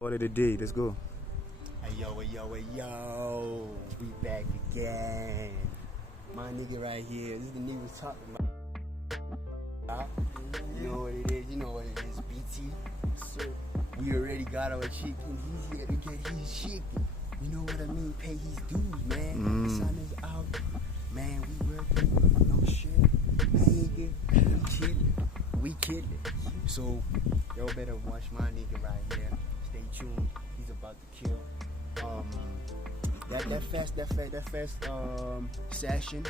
What of the day, let's go. Hey yo, we back again. My nigga right here, this is the nigga was talking about. You know what it is, BT. So we already got our chicken, he's here to get his chicken. You know what I mean, pay his dues, man. The sun is out, man, we working, no shit, nigga, we killing. So y'all better watch my nigga right here. Stay tuned. He's about to kill. That first session,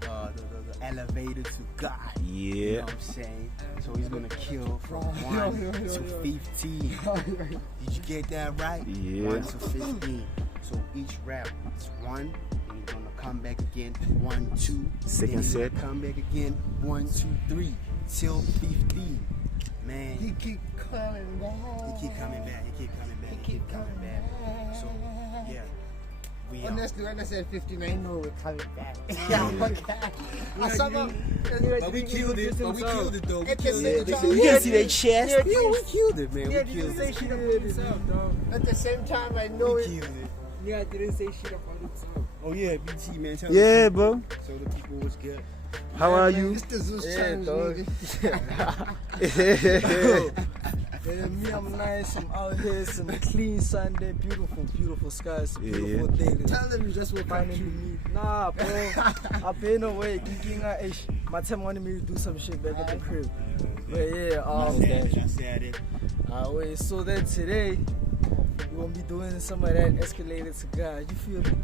the elevator to God. Yeah. You know what I'm saying? So he's gonna kill from 1 to 15. Did you get that right? Yeah. 1 to 15. So each rep is 1, and he's gonna come back again. 1, 2. Second set. Come back again. 1, 2, 3 till 15. Man, He keep coming back. he keep coming back. So yeah, we Honestly, when I said 15, I know we're coming back. But we killed it though. At the same time, You can see their chest. Yeah, we killed it, man. Yeah, We didn't killed say it. shit about himself, dog. at the same time, I know We it. killed it. Yeah, didn't say shit about himself. Oh yeah, BT man. Tell Yeah, the bro. people, so the people was good. How are you? It's the Zeus Yeah, challenge, dog. nigga. Yeah, me, I'm nice. I'm out here. It's a clean Sunday. Beautiful skies. Beautiful Yeah. day. Tell them you just woke up. Finally meet. Nah, bro. I've been away. My team wanted me to do some shit back at the crib. But yeah, I said it. wait, so then today we're gonna be doing some of that Escalator To God. You feel me?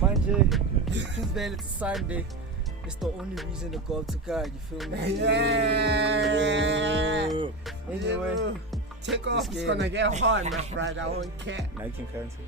Monday, Tuesday, it's a Sunday. It's the only reason to go up to God. You feel me? Yeah. Anyway, Take off. Let's It's get gonna it. get hard, my friend. I won't care. Nike currency.